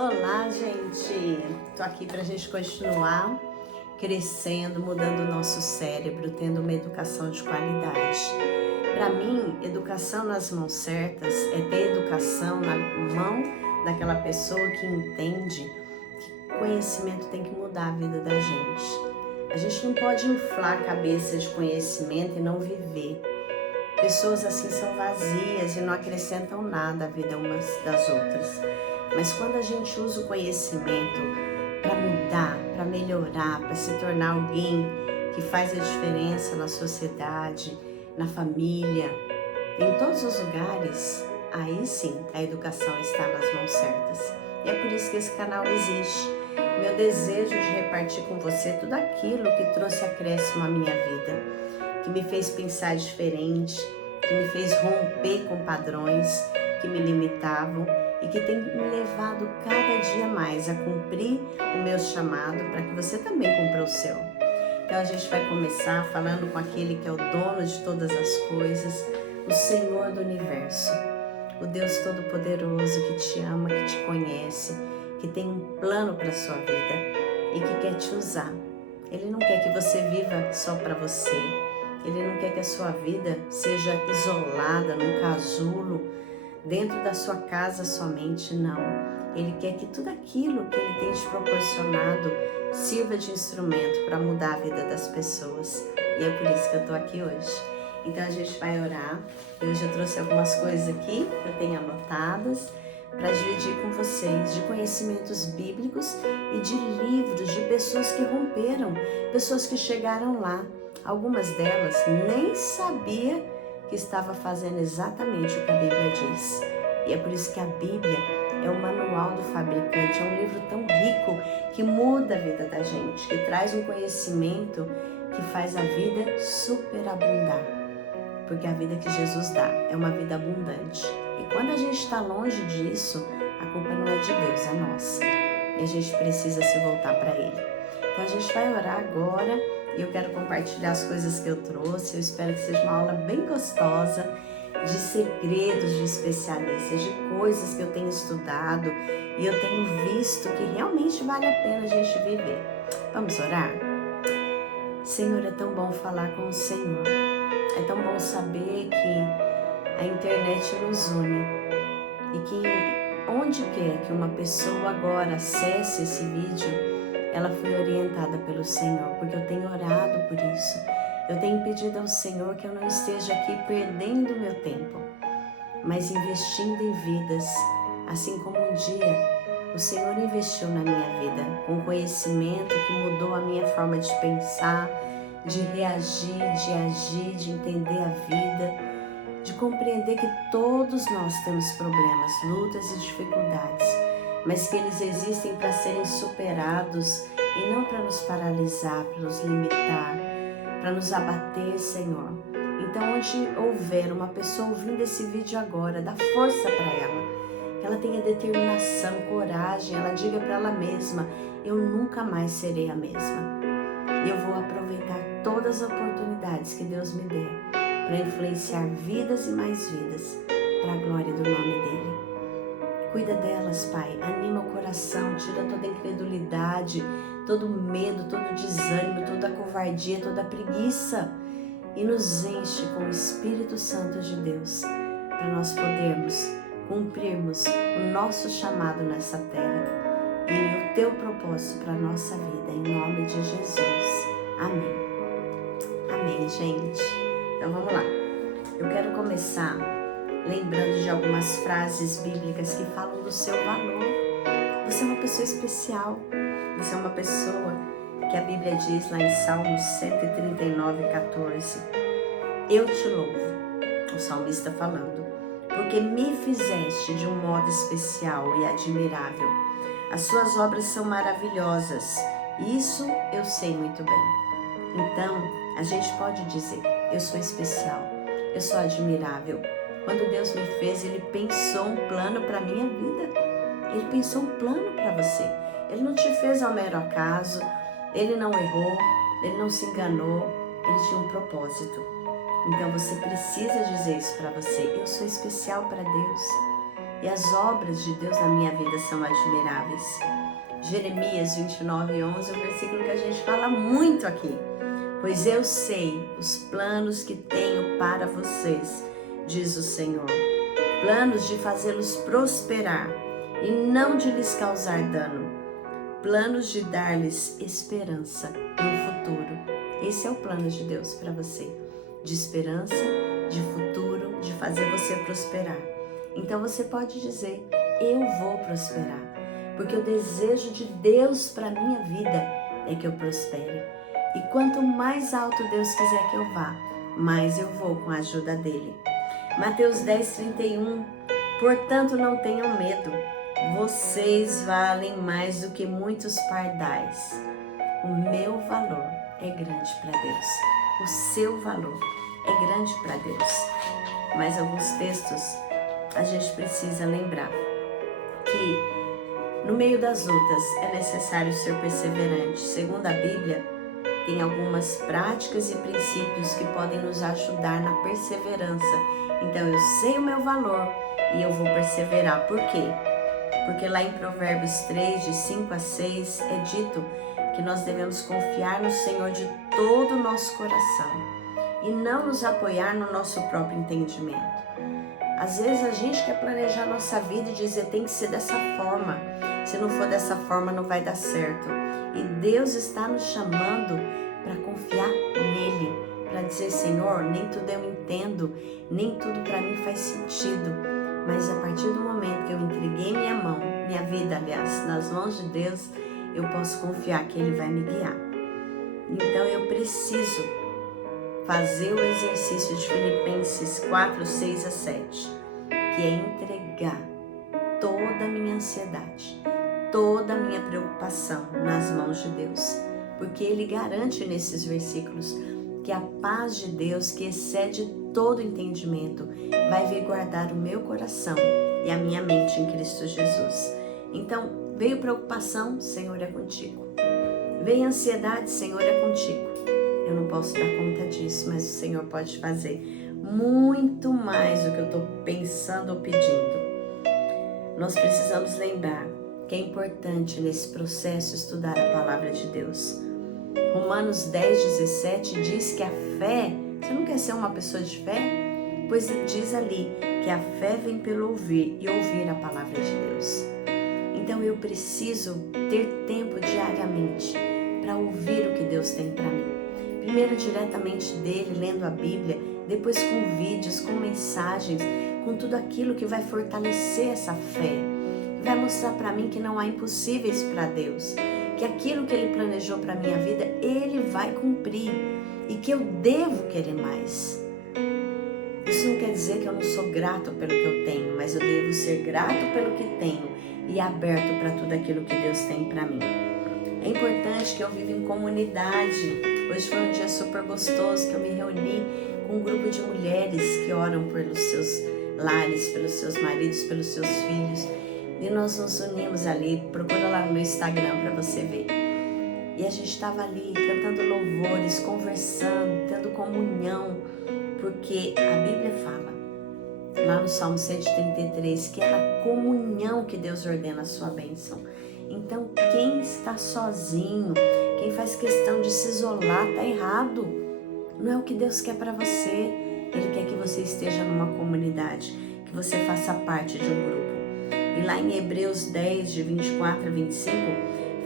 Olá, gente! Tô aqui pra gente continuar crescendo, mudando o nosso cérebro, tendo uma educação de qualidade. Para mim, educação nas mãos certas é ter educação na mão daquela pessoa que entende que conhecimento tem que mudar a vida da gente. A gente não pode inflar a cabeça de conhecimento e não viver. Pessoas assim são vazias e não acrescentam nada à vida umas das outras. Mas quando a gente usa o conhecimento para mudar, para melhorar, para se tornar alguém que faz a diferença na sociedade, na família, em todos os lugares, aí sim a educação está nas mãos certas. E é por isso que esse canal existe. Meu desejo de repartir com você tudo aquilo que trouxe acréscimo à minha vida, que me fez pensar diferente, que me fez romper com padrões que me limitavam e que tem me levado cada dia mais a cumprir o meu chamado para que você também cumpra o seu. Então a gente vai começar falando com aquele que é o dono de todas as coisas, o Senhor do Universo, o Deus Todo-Poderoso que te ama, que te conhece, que tem um plano para a sua vida e que quer te usar. Ele não quer que você viva só para você. Ele não quer que a sua vida seja isolada num casulo, dentro da sua casa somente, não. Ele quer que tudo aquilo que Ele tem te proporcionado sirva de instrumento para mudar a vida das pessoas. E é por isso que eu estou aqui hoje. Então a gente vai orar. E hoje eu trouxe algumas coisas aqui que eu tenho anotadas para dividir com vocês de conhecimentos bíblicos e de livros de pessoas que romperam, pessoas que chegaram lá. Algumas delas nem sabia que estava fazendo exatamente o que a Bíblia diz. E é por isso que a Bíblia é o manual do fabricante, é um livro tão rico que muda a vida da gente, que traz um conhecimento que faz a vida superabundar. Porque a vida que Jesus dá é uma vida abundante. E quando a gente está longe disso, a culpa não é de Deus, é nossa. E a gente precisa se voltar para Ele. Então a gente vai orar agora e eu quero compartilhar as coisas que eu trouxe. Eu espero que seja uma aula bem gostosa, de segredos de especialistas, de coisas que eu tenho estudado e eu tenho visto que realmente vale a pena a gente viver. Vamos orar? Senhor, é tão bom falar com o Senhor. É tão bom saber que a internet nos une e que onde quer que uma pessoa agora acesse esse vídeo, ela foi orientada pelo Senhor, porque eu tenho orado por isso. Eu tenho pedido ao Senhor que eu não esteja aqui perdendo meu tempo, mas investindo em vidas, assim como um dia o Senhor investiu na minha vida, com conhecimento que mudou a minha forma de pensar, de reagir, de agir, de entender a vida, de compreender que todos nós temos problemas, lutas e dificuldades, mas que eles existem para serem superados e não para nos paralisar, para nos limitar, para nos abater, Senhor. Então, onde houver uma pessoa ouvindo esse vídeo agora, dá força para ela, que ela tenha determinação, coragem, ela diga para ela mesma: eu nunca mais serei a mesma. Eu vou aproveitar todas as oportunidades que Deus me der para influenciar vidas e mais vidas para a glória do nome dEle. Cuida delas, Pai, anima o coração, tira toda a incredulidade, todo o medo, todo o desânimo, toda a covardia, toda a preguiça e nos enche com o Espírito Santo de Deus para nós podermos cumprirmos o nosso chamado nessa terra e o Teu propósito para a nossa vida, em nome de Jesus. Amém. Amém, gente. Então vamos lá. Eu quero começar lembrando de algumas frases bíblicas que falam do seu valor. Você é uma pessoa especial. Você é uma pessoa que a Bíblia diz lá em Salmos 139:14. Eu te louvo, o salmista falando, porque me fizeste de um modo especial e admirável. As suas obras são maravilhosas. Isso eu sei muito bem. Então, a gente pode dizer: eu sou especial, eu sou admirável. Quando Deus me fez, Ele pensou um plano para a minha vida. Ele pensou um plano para você. Ele não te fez ao mero acaso, Ele não errou, Ele não se enganou, Ele tinha um propósito. Então você precisa dizer isso para você: eu sou especial para Deus. e as obras de Deus na minha vida são admiráveis. Jeremias 29:11 é um versículo que a gente fala muito aqui. Pois eu sei os planos que tenho para vocês, diz o Senhor. Planos de fazê-los prosperar e não de lhes causar dano. Planos de dar-lhes esperança e um futuro. Esse é o plano de Deus para você. De esperança, de futuro, de fazer você prosperar. Então você pode dizer, eu vou prosperar. Porque o desejo de Deus para a minha vida é que eu prospere. E quanto mais alto Deus quiser que eu vá, mais eu vou com a ajuda dele. Mateus 10:31. Portanto, não tenham medo. Vocês valem mais do que muitos pardais. O meu valor é grande para Deus. O seu valor é grande para Deus. Mas alguns textos a gente precisa lembrar que no meio das lutas é necessário ser perseverante. Segundo a Bíblia, tem algumas práticas e princípios que podem nos ajudar na perseverança. Então eu sei o meu valor e eu vou perseverar. Por quê? Porque lá em Provérbios 3, de 5 a 6, é dito que nós devemos confiar no Senhor de todo o nosso coração e não nos apoiar no nosso próprio entendimento. Às vezes a gente quer planejar a nossa vida e dizer tem que ser dessa forma. Se não for dessa forma, não vai dar certo. E Deus está nos chamando para confiar nele, para dizer, Senhor, nem tudo eu entendo, nem tudo para mim faz sentido, mas a partir do momento que eu entreguei minha vida, aliás, nas mãos de Deus, eu posso confiar que Ele vai me guiar. Então eu preciso fazer o exercício de Filipenses 4, 6 a 7, que é entregar toda a minha ansiedade, toda a minha preocupação nas mãos de Deus, porque Ele garante nesses versículos que a paz de Deus, que excede todo entendimento, vai vir guardar o meu coração e a minha mente em Cristo Jesus. Então, veio preocupação, Senhor, é contigo. Veio ansiedade, Senhor, é contigo. Eu não posso dar conta disso, mas o Senhor pode fazer muito mais do que eu estou pensando ou pedindo. Nós precisamos lembrar que é importante nesse processo estudar a palavra de Deus. Romanos 10:17 diz que a fé, você não quer ser uma pessoa de fé? Pois diz ali que a fé vem pelo ouvir e ouvir a palavra de Deus. Então eu preciso ter tempo diariamente para ouvir o que Deus tem para mim. Primeiro diretamente dele, lendo a Bíblia, depois com vídeos, com mensagens, com tudo aquilo que vai fortalecer essa fé. Vai mostrar para mim que não há impossíveis para Deus, que aquilo que Ele planejou para a minha vida, Ele vai cumprir e que eu devo querer mais. Isso não quer dizer que eu não sou grato pelo que eu tenho, mas eu devo ser grato pelo que tenho e aberto para tudo aquilo que Deus tem para mim. É importante que eu viva em comunidade. Hoje foi um dia super gostoso que eu me reuni com um grupo de mulheres que oram pelos seus lares, pelos seus maridos, pelos seus filhos. E nós nos unimos ali, procura lá no meu Instagram para você ver. E a gente estava ali cantando louvores, conversando, tendo comunhão, porque a Bíblia fala, lá no Salmo 133, que é na comunhão que Deus ordena a sua bênção. Então, quem está sozinho, quem faz questão de se isolar, está errado. Não é o que Deus quer para você. Ele quer que você esteja numa comunidade, que você faça parte de um grupo. E lá em Hebreus 10, de 24 a 25,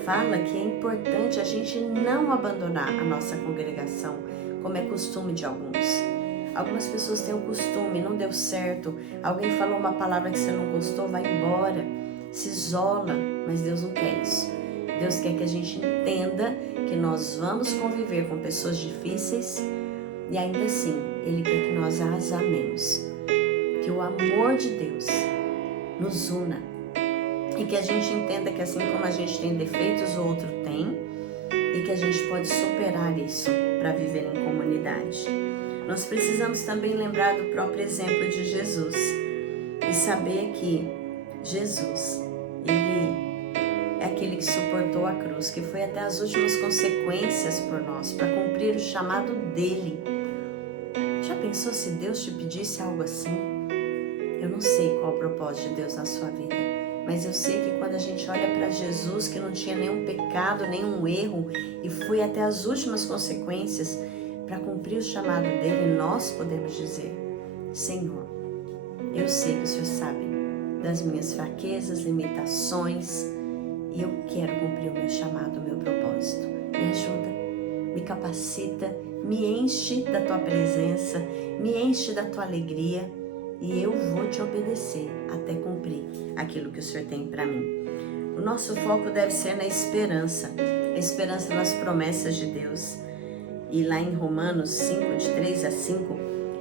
fala que é importante a gente não abandonar a nossa congregação, como é costume de alguns. Algumas pessoas têm o costume, não deu certo, alguém falou uma palavra que você não gostou, vai embora, se isola, mas Deus não quer isso. Deus quer que a gente entenda que nós vamos conviver com pessoas difíceis e ainda assim, Ele quer que nós as amemos, que o amor de Deus nos una e que a gente entenda que assim como a gente tem defeitos, o outro tem e que a gente pode superar isso para viver em comunidade. Nós precisamos também lembrar do próprio exemplo de Jesus e saber que Jesus, Ele é aquele que suportou a cruz, que foi até as últimas consequências por nós, para cumprir o chamado dele. Já pensou se Deus te pedisse algo assim? Eu não sei qual é o propósito de Deus na sua vida, mas eu sei que quando a gente olha para Jesus, que não tinha nenhum pecado, nenhum erro, e foi até as últimas consequências para cumprir o chamado dele, nós podemos dizer: Senhor, eu sei que o Senhor sabe das minhas fraquezas, limitações, e eu quero cumprir o meu chamado, o meu propósito. Me ajuda, me capacita, me enche da tua presença, me enche da tua alegria, e eu vou te obedecer até cumprir aquilo que o Senhor tem para mim. O nosso foco deve ser na esperança, a esperança nas promessas de Deus. E lá em Romanos 5, de 3 a 5,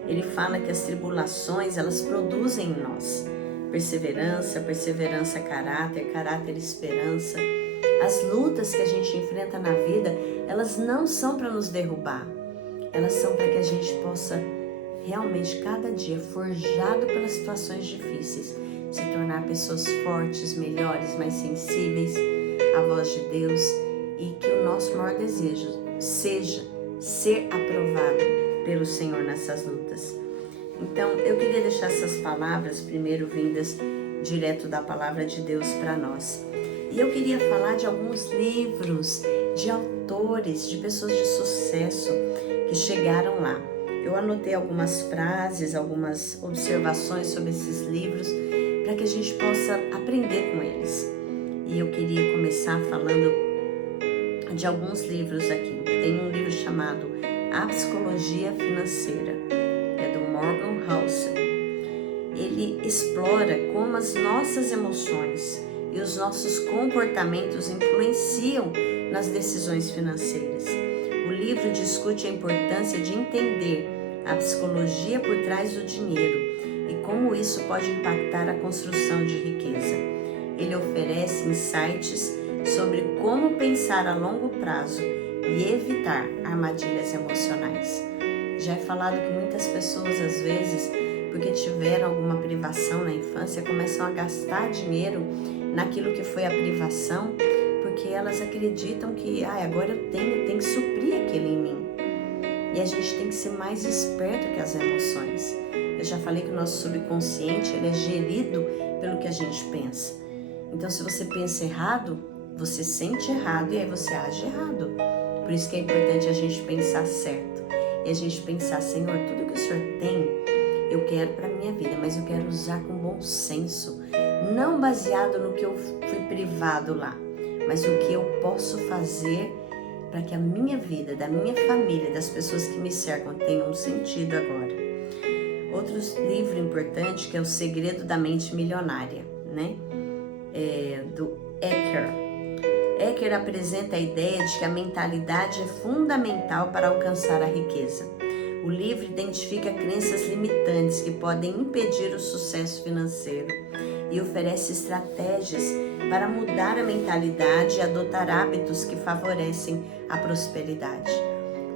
ele fala que as tribulações, elas produzem em nós perseverança, perseverança caráter, caráter esperança. As lutas que a gente enfrenta na vida, elas não são para nos derrubar, elas são para que a gente possa realmente, cada dia, forjado pelas situações difíceis, se tornar pessoas fortes, melhores, mais sensíveis à voz de Deus, e que o nosso maior desejo seja ser aprovado pelo Senhor nessas lutas. Então, eu queria deixar essas palavras, primeiro vindas direto da palavra de Deus para nós. E eu queria falar de alguns livros, de autores, de pessoas de sucesso que chegaram lá. Eu anotei algumas frases, algumas observações sobre esses livros para que a gente possa aprender com eles. E eu queria começar falando de alguns livros aqui. Tem um livro chamado A Psicologia Financeira, é do Morgan Housel. Ele explora como as nossas emoções e os nossos comportamentos influenciam nas decisões financeiras. O livro discute a importância de entender a psicologia por trás do dinheiro e como isso pode impactar a construção de riqueza. Ele oferece insights sobre como pensar a longo prazo e evitar armadilhas emocionais. Já é falado que muitas pessoas, às vezes, porque tiveram alguma privação na infância, começam a gastar dinheiro naquilo que foi a privação, porque elas acreditam que agora eu tenho que suprir aquilo em mim. E a gente tem que ser mais esperto que as emoções. Eu já falei que o nosso subconsciente ele é gerido pelo que a gente pensa. Então, se você pensa errado, você sente errado e aí você age errado. Por isso que é importante a gente pensar certo. E a gente pensar: Senhor, tudo que o Senhor tem, eu quero para a minha vida, mas eu quero usar com bom senso. Não baseado no que eu fui privado lá, mas o que eu posso fazer para que a minha vida, da minha família, das pessoas que me cercam tenham um sentido agora. Outro livro importante que é O Segredo da Mente Milionária, né? Do Eker. Eker apresenta a ideia de que a mentalidade é fundamental para alcançar a riqueza. O livro identifica crenças limitantes que podem impedir o sucesso financeiro e oferece estratégias para mudar a mentalidade e adotar hábitos que favorecem a prosperidade.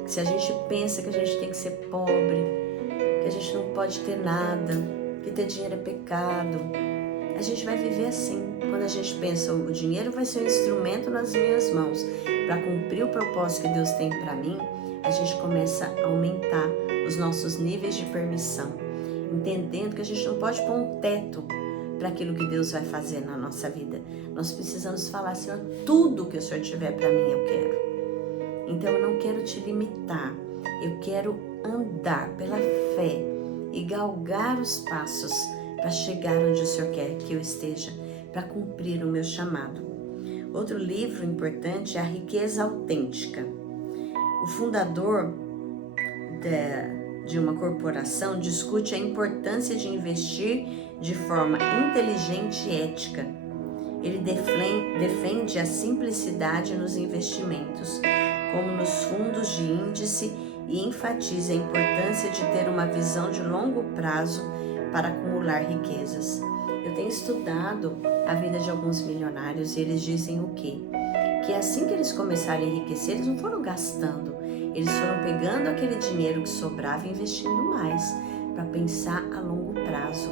Se a gente pensa que a gente tem que ser pobre, que a gente não pode ter nada, que ter dinheiro é pecado, a gente vai viver assim. Quando a gente pensa, o dinheiro vai ser um instrumento nas minhas mãos para cumprir o propósito que Deus tem para mim, a gente começa a aumentar os nossos níveis de permissão, entendendo que a gente não pode pôr um teto para aquilo que Deus vai fazer na nossa vida. Nós precisamos falar: Senhor, tudo que o Senhor tiver para mim eu quero. Então eu não quero te limitar, eu quero andar pela fé e galgar os passos para chegar onde o Senhor quer que eu esteja, para cumprir o meu chamado. Outro livro importante é A Riqueza Autêntica. O fundador de uma corporação discute a importância de investir de forma inteligente e ética. Ele defende a simplicidade nos investimentos, como nos fundos de índice, e enfatiza a importância de ter uma visão de longo prazo para acumular riquezas. Eu tenho estudado a vida de alguns milionários e eles dizem o quê? Que assim que eles começaram a enriquecer, eles não foram gastando, eles foram pegando aquele dinheiro que sobrava e investindo mais, para pensar a longo prazo.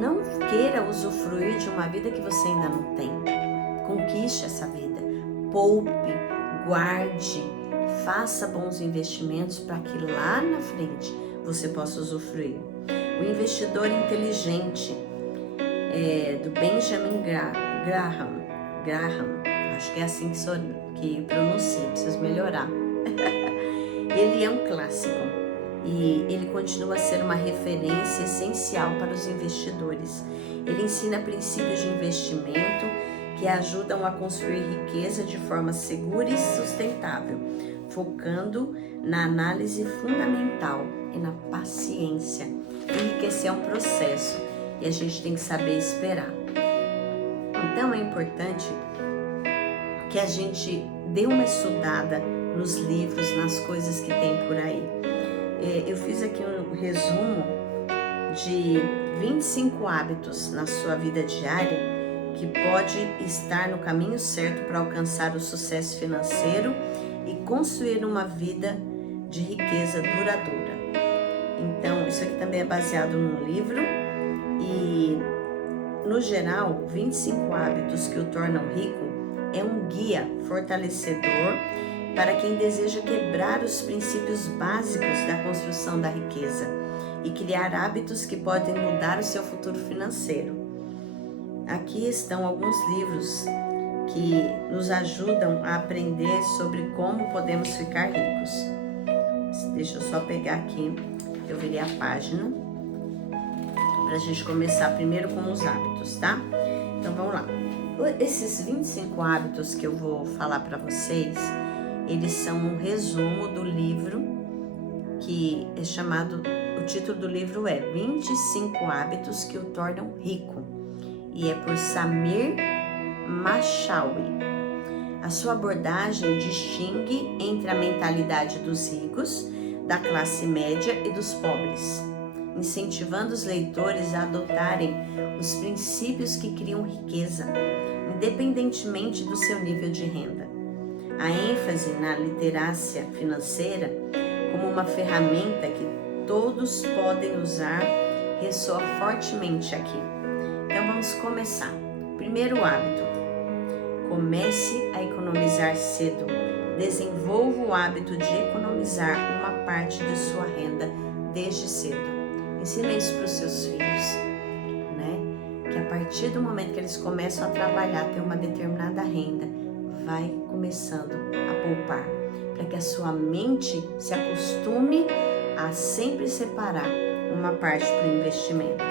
Não queira usufruir de uma vida que você ainda não tem. Conquiste essa vida, poupe, guarde, faça bons investimentos para que lá na frente você possa usufruir. O Investidor Inteligente, do Benjamin Graham, acho que é assim que pronuncia, preciso melhorar. Ele é um clássico e ele continua a ser uma referência essencial para os investidores. Ele ensina princípios de investimento que ajudam a construir riqueza de forma segura e sustentável, focando na análise fundamental e na paciência. Enriquecer é um processo e a gente tem que saber esperar. Então é importante que a gente dê uma estudada nos livros, nas coisas que tem por aí. Eu fiz aqui um resumo de 25 hábitos na sua vida diária que pode estar no caminho certo para alcançar o sucesso financeiro e construir uma vida de riqueza duradoura. Então, isso aqui também é baseado num livro e, no geral, 25 hábitos que o tornam rico é um guia fortalecedor para quem deseja quebrar os princípios básicos da construção da riqueza e criar hábitos que podem mudar o seu futuro financeiro. Aqui estão alguns livros que nos ajudam a aprender sobre como podemos ficar ricos. Deixa eu só pegar aqui, eu virei a página, para a gente começar primeiro com os hábitos, tá? Então vamos lá. Esses 25 hábitos que eu vou falar para vocês, eles são um resumo do livro que é chamado, o título do livro é 25 hábitos que o tornam rico e é por Samir Machawi. A sua abordagem distingue entre a mentalidade dos ricos, da classe média e dos pobres, incentivando os leitores a adotarem os princípios que criam riqueza, independentemente do seu nível de renda. A ênfase na literacia financeira como uma ferramenta que todos podem usar ressoa fortemente aqui. Então vamos começar. Primeiro hábito: comece a economizar cedo. Desenvolva o hábito de economizar uma parte de sua renda desde cedo. Ensina isso para os seus filhos, né? Que a partir do momento que eles começam a trabalhar, ter uma determinada renda, vai começando a poupar, para que a sua mente se acostume a sempre separar uma parte para o investimento.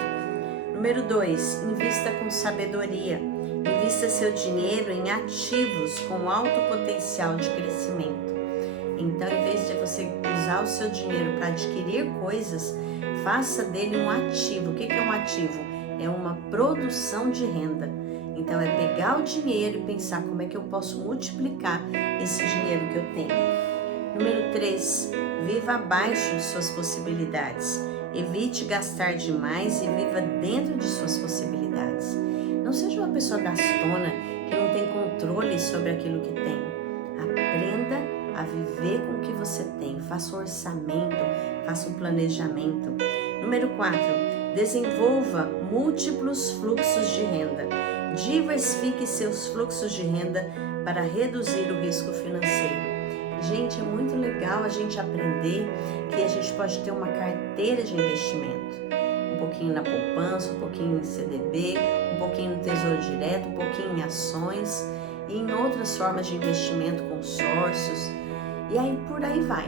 Número 2, invista com sabedoria. Invista seu dinheiro em ativos com alto potencial de crescimento. Então, em vez de você usar o seu dinheiro para adquirir coisas, faça dele um ativo. O que é um ativo? É uma produção de renda. Então, é pegar o dinheiro e pensar como é que eu posso multiplicar esse dinheiro que eu tenho. Número 3, viva abaixo de suas possibilidades. Evite gastar demais e viva dentro de suas possibilidades. Não seja uma pessoa gastona que não tem controle sobre aquilo que tem. Aprenda a viver com o que você tem. Faça um orçamento, faça um planejamento. Número 4, desenvolva múltiplos fluxos de renda. Diversifique seus fluxos de renda para reduzir o risco financeiro. Gente, é muito legal a gente aprender que a gente pode ter uma carteira de investimento. Um pouquinho na poupança, um pouquinho em CDB, um pouquinho no Tesouro Direto, um pouquinho em ações e em outras formas de investimento, consórcios. E aí por aí vai.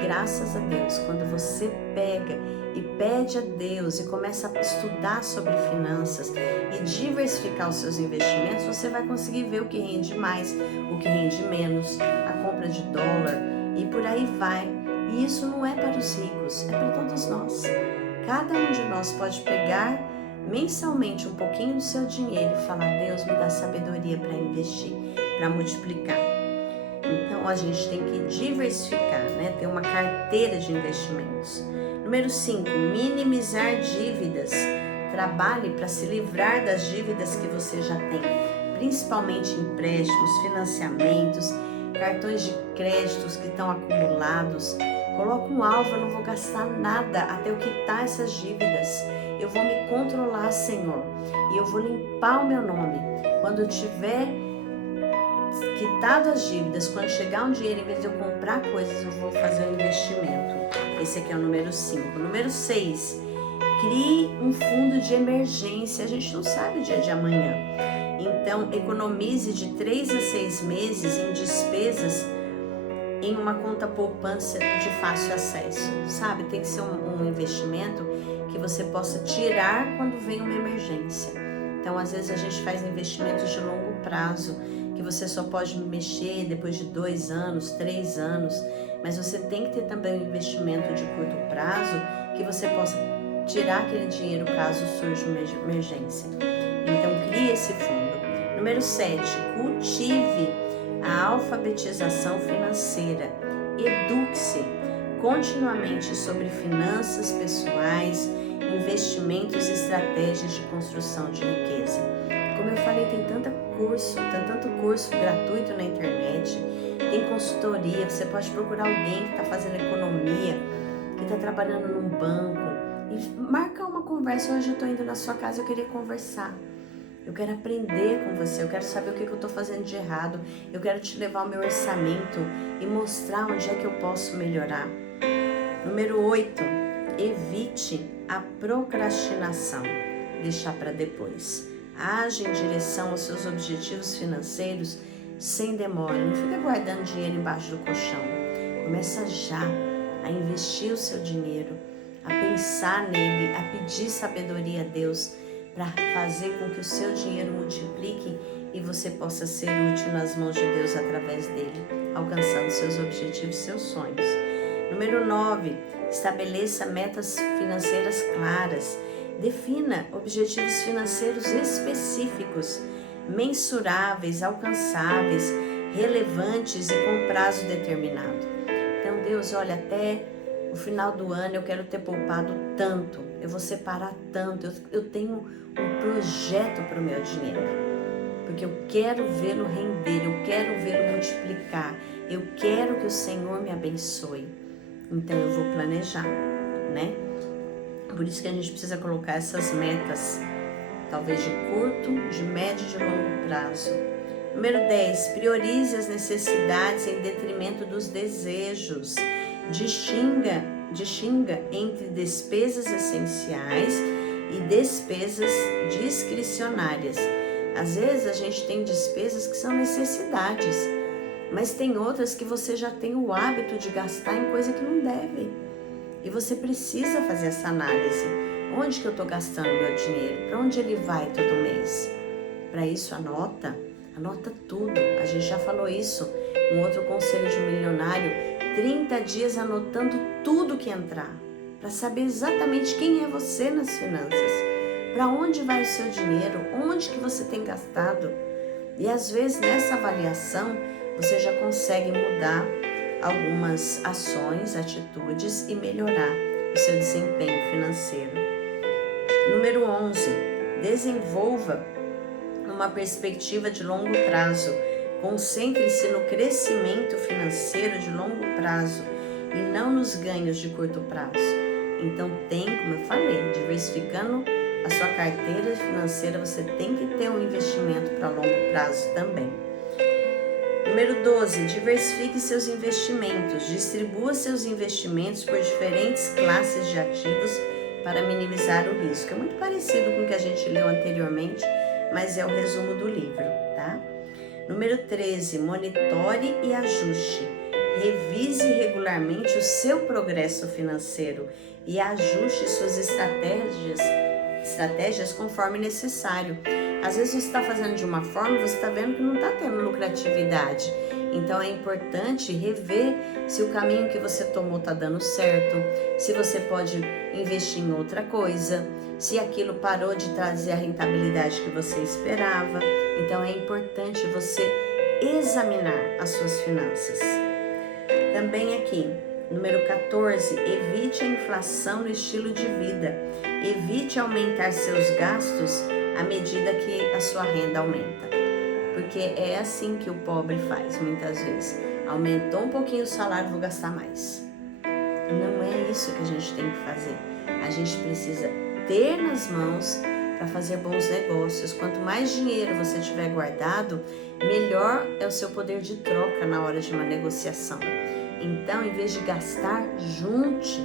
Graças a Deus, quando você pega e pede a Deus e começa a estudar sobre finanças e diversificar os seus investimentos, você vai conseguir ver o que rende mais, o que rende menos, a compra de dólar e por aí vai. E isso não é para os ricos, é para todos nós. Cada um de nós pode pegar mensalmente um pouquinho do seu dinheiro e falar: Deus, me dá sabedoria para investir, para multiplicar. Então a gente tem que diversificar, né? Ter uma carteira de investimentos. Número 5, minimizar dívidas. Trabalhe para se livrar das dívidas que você já tem, principalmente empréstimos, financiamentos, cartões de créditos que estão acumulados. Coloca um alvo: eu não vou gastar nada até eu quitar essas dívidas. Eu vou me controlar, Senhor, e eu vou limpar o meu nome. Quando eu tiver quitado as dívidas, quando chegar um dinheiro, em vez de eu comprar coisas, eu vou fazer um investimento. Esse aqui é o número 5. Número 6, Crie um fundo de emergência, a gente não sabe o dia de amanhã. Então, economize de 3 a 6 meses em despesas em uma conta poupança de fácil acesso, sabe? Tem que ser um investimento que você possa tirar quando vem uma emergência. Então, às vezes a gente faz investimentos de longo prazo, que você só pode mexer depois de 2 anos, 3 anos, mas você tem que ter também um investimento de curto prazo, que você possa tirar aquele dinheiro caso surja uma emergência. Então, crie esse fundo. Número 7, cultive a alfabetização financeira. Eduque-se continuamente sobre finanças pessoais, investimentos e estratégias de construção de riqueza. Como eu falei, tem tanto curso gratuito na internet, tem consultoria, você pode procurar alguém que está fazendo economia, que está trabalhando num banco, e marca uma conversa. Hoje eu estou indo na sua casa, eu queria conversar. Eu quero aprender com você, eu quero saber o que eu estou fazendo de errado, eu quero te levar o meu orçamento e mostrar onde é que eu posso melhorar. Número 8, evite a procrastinação, deixar para depois. Age em direção aos seus objetivos financeiros sem demora, não fica guardando dinheiro embaixo do colchão. Começa já a investir o seu dinheiro, a pensar nele, a pedir sabedoria a Deus, para fazer com que o seu dinheiro multiplique e você possa ser útil nas mãos de Deus através dele, alcançando seus objetivos, seus sonhos. Número 9, estabeleça metas financeiras claras. Defina objetivos financeiros específicos, mensuráveis, alcançáveis, relevantes e com prazo determinado. Então, Deus, olha, até o final do ano eu quero ter poupado tanto, eu vou separar tanto, eu tenho um projeto para o meu dinheiro, porque eu quero vê-lo render, eu quero vê-lo multiplicar, eu quero que o Senhor me abençoe. Então eu vou planejar, né? Por isso que a gente precisa colocar essas metas, talvez de curto, de médio e de longo prazo. Número 10, priorize as necessidades em detrimento dos desejos. Distinga entre despesas essenciais e despesas discricionárias. Às vezes a gente tem despesas que são necessidades, mas tem outras que você já tem o hábito de gastar em coisa que não deve. E você precisa fazer essa análise. Onde que eu estou gastando meu dinheiro? Para onde ele vai todo mês? Para isso, anota tudo. A gente já falou isso. Um outro conselho de um milionário, 30 dias anotando tudo que entrar, para saber exatamente quem é você nas finanças, para onde vai o seu dinheiro, onde que você tem gastado. E às vezes nessa avaliação você já consegue mudar algumas ações, atitudes e melhorar o seu desempenho financeiro. Número 11, desenvolva uma perspectiva de longo prazo. Concentre-se no crescimento financeiro de longo prazo e não nos ganhos de curto prazo. Então tem, como eu falei, diversificando a sua carteira financeira, você tem que ter um investimento para longo prazo também. Número 12, diversifique seus investimentos. Distribua seus investimentos por diferentes classes de ativos para minimizar o risco. É muito parecido com o que a gente leu anteriormente, mas é o resumo do livro, tá? Número 13, monitore e ajuste. Revise regularmente o seu progresso financeiro e ajuste suas estratégias conforme necessário. Às vezes você está fazendo de uma forma e você está vendo que não está tendo lucratividade. Então é importante rever se o caminho que você tomou está dando certo, se você pode investir em outra coisa, se aquilo parou de trazer a rentabilidade que você esperava. Então é importante você examinar as suas finanças. Também aqui, número 14, evite a inflação no estilo de vida. Evite aumentar seus gastos à medida que a sua renda aumenta. Porque é assim que o pobre faz muitas vezes. Aumentou um pouquinho o salário, vou gastar mais. Não é isso que a gente tem que fazer. A gente precisa ter nas mãos para fazer bons negócios. Quanto mais dinheiro você tiver guardado, melhor é o seu poder de troca na hora de uma negociação. Então, em vez de gastar, junte.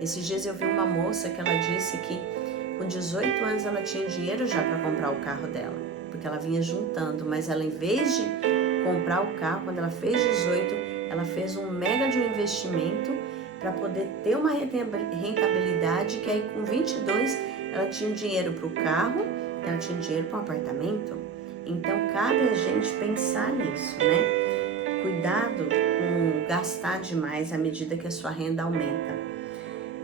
Esses dias eu vi uma moça que ela disse que com 18 anos ela tinha dinheiro já para comprar o carro dela, porque ela vinha juntando, mas ela, em vez de comprar o carro, quando ela fez 18, ela fez um mega de um investimento para poder ter uma rentabilidade, que aí com 22 ela tinha dinheiro para o carro, ela tinha dinheiro para um apartamento. Então cabe a gente pensar nisso, né? Cuidado com gastar demais à medida que a sua renda aumenta.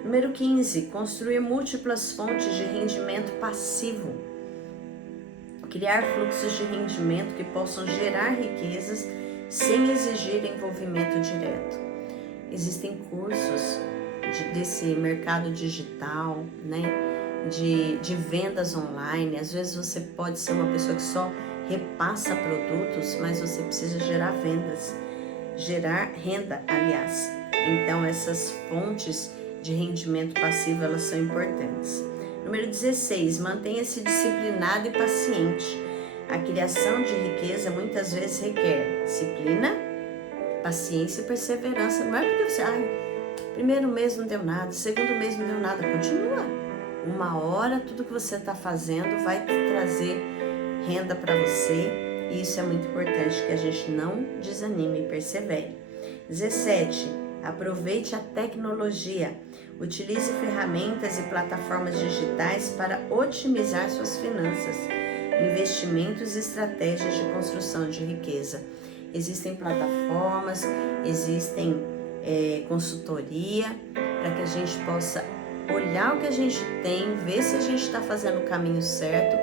Número 15, construir múltiplas fontes de rendimento passivo. Criar fluxos de rendimento que possam gerar riquezas sem exigir envolvimento direto. Existem cursos desse mercado digital, né? De vendas online. Às vezes você pode ser uma pessoa que só repassa produtos, mas você precisa gerar vendas, gerar renda, aliás. Então essas fontes de rendimento passivo, elas são importantes. Número 16, mantenha-se disciplinado e paciente. A criação de riqueza muitas vezes requer disciplina, paciência e perseverança. Não é porque você, primeiro mês não deu nada, segundo mês não deu nada, continua. Uma hora tudo que você está fazendo vai trazer renda para você, e isso é muito importante, que a gente não desanime e persevere. 17, aproveite a tecnologia. Utilize ferramentas e plataformas digitais para otimizar suas finanças, investimentos e estratégias de construção de riqueza. Existem plataformas, existem consultoria, para que a gente possa olhar o que a gente tem, ver se a gente está fazendo o caminho certo,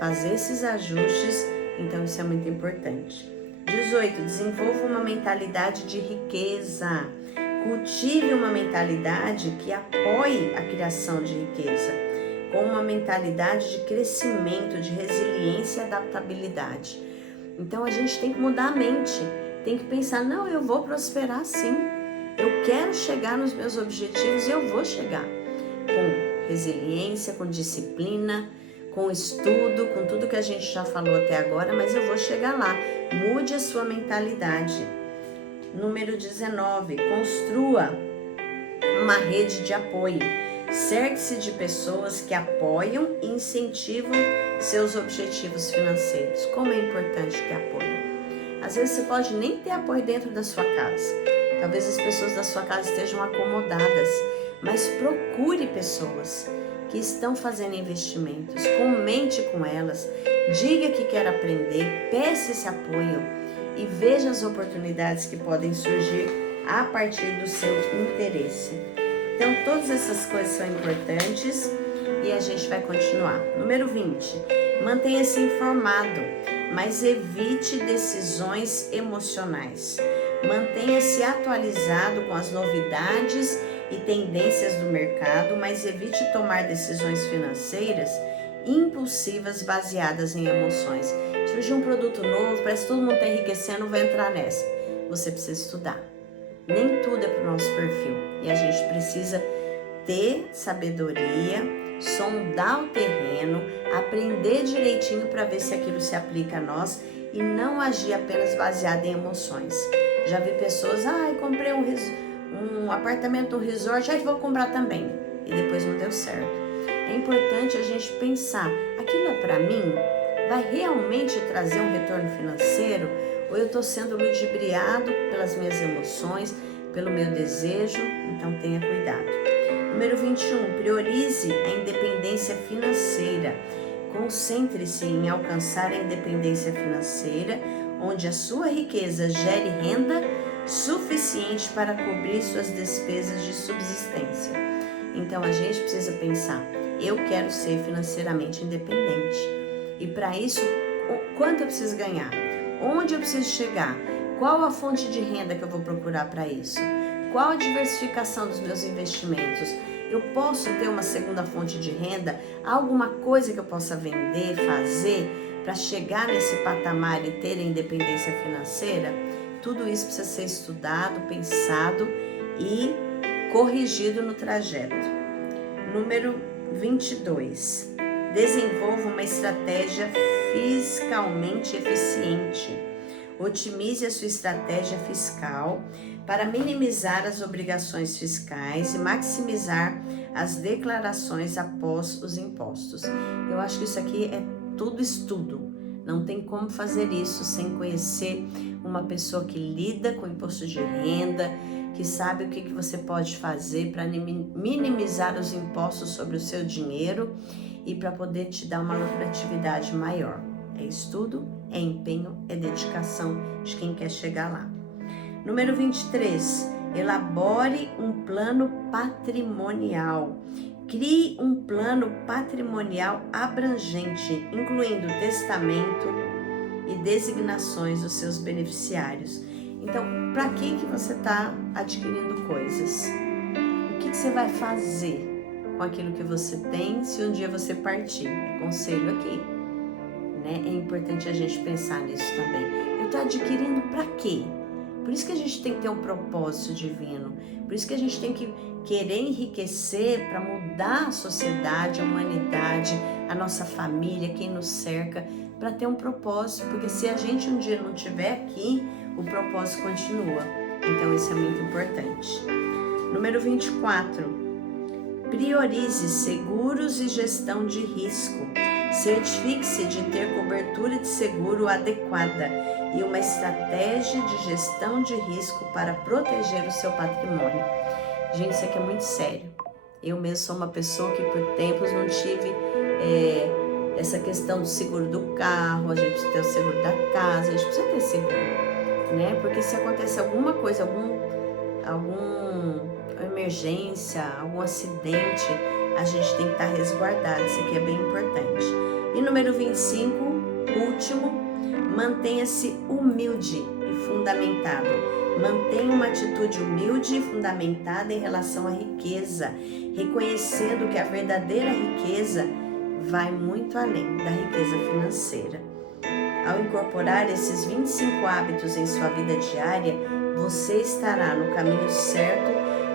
fazer esses ajustes. Então isso é muito importante. 18, desenvolva uma mentalidade de riqueza. Cultive uma mentalidade que apoie a criação de riqueza, com uma mentalidade de crescimento, de resiliência e adaptabilidade. Então a gente tem que mudar a mente, tem que pensar, não, eu vou prosperar sim, eu quero chegar nos meus objetivos e eu vou chegar. Com resiliência, com disciplina, com estudo, com tudo que a gente já falou até agora, mas eu vou chegar lá. Mude a sua mentalidade. Número 19, construa uma rede de apoio. Cerque-se de pessoas que apoiam e incentivam seus objetivos financeiros. Como é importante ter apoio. Às vezes você pode nem ter apoio dentro da sua casa. Talvez as pessoas da sua casa estejam acomodadas, mas procure pessoas que estão fazendo investimentos. Comente com elas, diga que quer aprender, peça esse apoio e veja as oportunidades que podem surgir a partir do seu interesse. Então, todas essas coisas são importantes e a gente vai continuar. Número 20, mantenha-se informado, mas evite decisões emocionais. Mantenha-se atualizado com as novidades e tendências do mercado, mas evite tomar decisões financeiras impulsivas baseadas em emoções. Surgiu um produto novo, parece que todo mundo está enriquecendo, vai entrar nessa. Você precisa estudar. Nem tudo é para o nosso perfil. E a gente precisa ter sabedoria, sondar o terreno, aprender direitinho para ver se aquilo se aplica a nós e não agir apenas baseado em emoções. Já vi pessoas, comprei um apartamento, um resort, vou comprar também. E depois não deu certo. É importante a gente pensar, aquilo é para mim? Vai realmente trazer um retorno financeiro? Ou eu estou sendo ludibriado pelas minhas emoções, pelo meu desejo? Então tenha cuidado. Número 21, priorize a independência financeira. Concentre-se em alcançar a independência financeira, onde a sua riqueza gere renda suficiente para cobrir suas despesas de subsistência. Então a gente precisa pensar, eu quero ser financeiramente independente. E para isso, quanto eu preciso ganhar? Onde eu preciso chegar? Qual a fonte de renda que eu vou procurar para isso? Qual a diversificação dos meus investimentos? Eu posso ter uma segunda fonte de renda? Alguma coisa que eu possa vender, fazer para chegar nesse patamar e ter a independência financeira? Tudo isso precisa ser estudado, pensado e corrigido no trajeto. Número 22. Desenvolva uma estratégia fiscalmente eficiente. Otimize a sua estratégia fiscal para minimizar as obrigações fiscais e maximizar as declarações após os impostos. Eu acho que isso aqui é tudo estudo. Não tem como fazer isso sem conhecer uma pessoa que lida com imposto de renda, que sabe o que você pode fazer para minimizar os impostos sobre o seu dinheiro e para poder te dar uma lucratividade maior. É estudo, é empenho, é dedicação de quem quer chegar lá. Número 23, elabore um plano patrimonial. Crie um plano patrimonial abrangente, incluindo testamento e designações dos seus beneficiários. Então, para que você está adquirindo coisas? O que você vai fazer com aquilo que você tem se um dia você partir? É conselho aqui, né? É importante a gente pensar nisso também. Eu estou adquirindo para quê? Por isso que a gente tem que ter um propósito divino. Por isso que a gente tem que querer enriquecer para mudar a sociedade, a humanidade, a nossa família, quem nos cerca, para ter um propósito. Porque se a gente um dia não estiver aqui, o propósito continua. Então isso é muito importante. Número 24. Priorize seguros e gestão de risco. Certifique-se de ter cobertura de seguro adequada e uma estratégia de gestão de risco para proteger o seu patrimônio. Gente, isso aqui é muito sério. Eu mesmo sou uma pessoa que por tempos não tive essa questão do seguro do carro, a gente precisa ter o seguro da casa, a gente precisa ter seguro, né? Porque se acontecer alguma coisa, alguma emergência, algum acidente, a gente tem que estar resguardado. Isso aqui é bem importante. E número 25, último, mantenha-se humilde e fundamentado. Mantenha uma atitude humilde e fundamentada em relação à riqueza, reconhecendo que a verdadeira riqueza vai muito além da riqueza financeira. Ao incorporar esses 25 hábitos em sua vida diária, você estará no caminho certo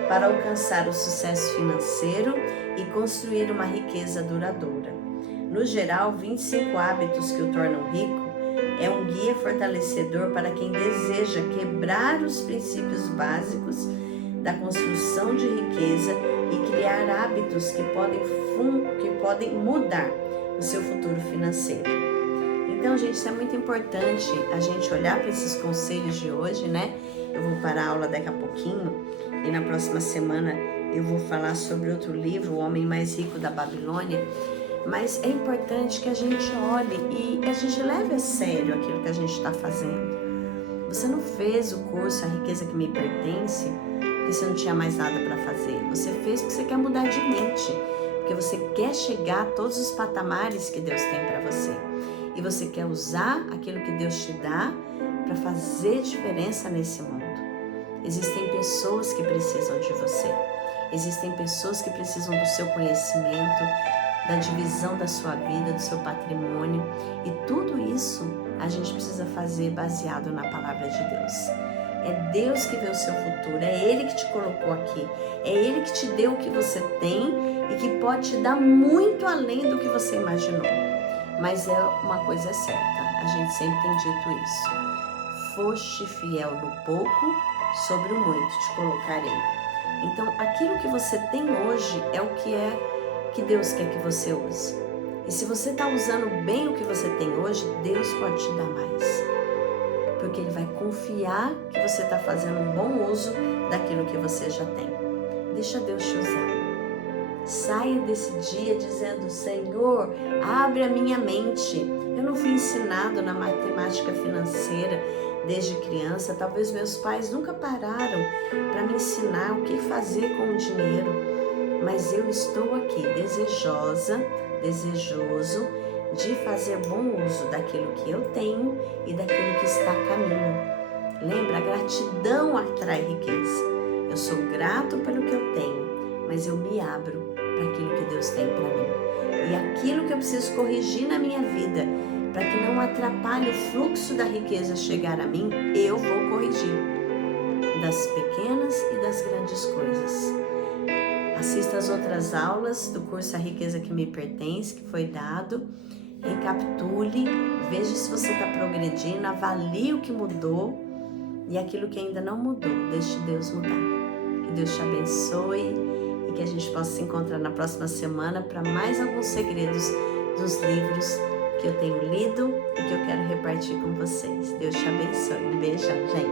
para alcançar o sucesso financeiro e construir uma riqueza duradoura. No geral, 25 hábitos que o tornam rico é um guia fortalecedor para quem deseja quebrar os princípios básicos da construção de riqueza e criar hábitos que podem mudar o seu futuro financeiro. Então, gente, isso é muito importante a gente olhar para esses conselhos de hoje, né? Eu vou parar a aula daqui a pouquinho e na próxima semana eu vou falar sobre outro livro, O Homem Mais Rico da Babilônia. Mas é importante que a gente olhe e a gente leve a sério aquilo que a gente está fazendo. Você não fez o curso A Riqueza que Me Pertence porque você não tinha mais nada para fazer. Você fez porque você quer mudar de mente, porque você quer chegar a todos os patamares que Deus tem para você. E você quer usar aquilo que Deus te dá para fazer diferença nesse mundo. Existem pessoas que precisam de você. Existem pessoas que precisam do seu conhecimento, da divisão da sua vida, do seu patrimônio. E tudo isso a gente precisa fazer baseado na palavra de Deus. É Deus que vê o seu futuro, é Ele que te colocou aqui, é Ele que te deu o que você tem e que pode te dar muito além do que você imaginou. Mas é uma coisa certa, a gente sempre tem dito isso. Foste fiel no pouco, sobre o muito te colocarei. Então, aquilo que você tem hoje é o que Deus quer que você use. E se você está usando bem o que você tem hoje, Deus pode te dar mais. Porque Ele vai confiar que você está fazendo um bom uso daquilo que você já tem. Deixa Deus te usar. Saia desse dia dizendo: Senhor, abre a minha mente. Eu não fui ensinado na matemática financeira desde criança. Talvez meus pais nunca pararam para me ensinar o que fazer com o dinheiro. Mas eu estou aqui desejoso de fazer bom uso daquilo que eu tenho e daquilo que está a caminho. Lembra, a gratidão atrai riqueza. Eu sou grato pelo que eu tenho, mas eu me abro para aquilo que Deus tem para mim. E aquilo que eu preciso corrigir na minha vida, para que não atrapalhe o fluxo da riqueza chegar a mim, eu vou corrigir. Das pequenas e das grandes coisas. Assista as outras aulas do curso A Riqueza que Me Pertence, que foi dado. Recapitule, veja se você está progredindo, avalie o que mudou E aquilo que ainda não mudou, deixe Deus mudar. Que Deus te abençoe e que a gente possa se encontrar na próxima semana para mais alguns segredos dos livros que eu tenho lido e que eu quero repartir com vocês. Deus te abençoe. Um beijão, gente.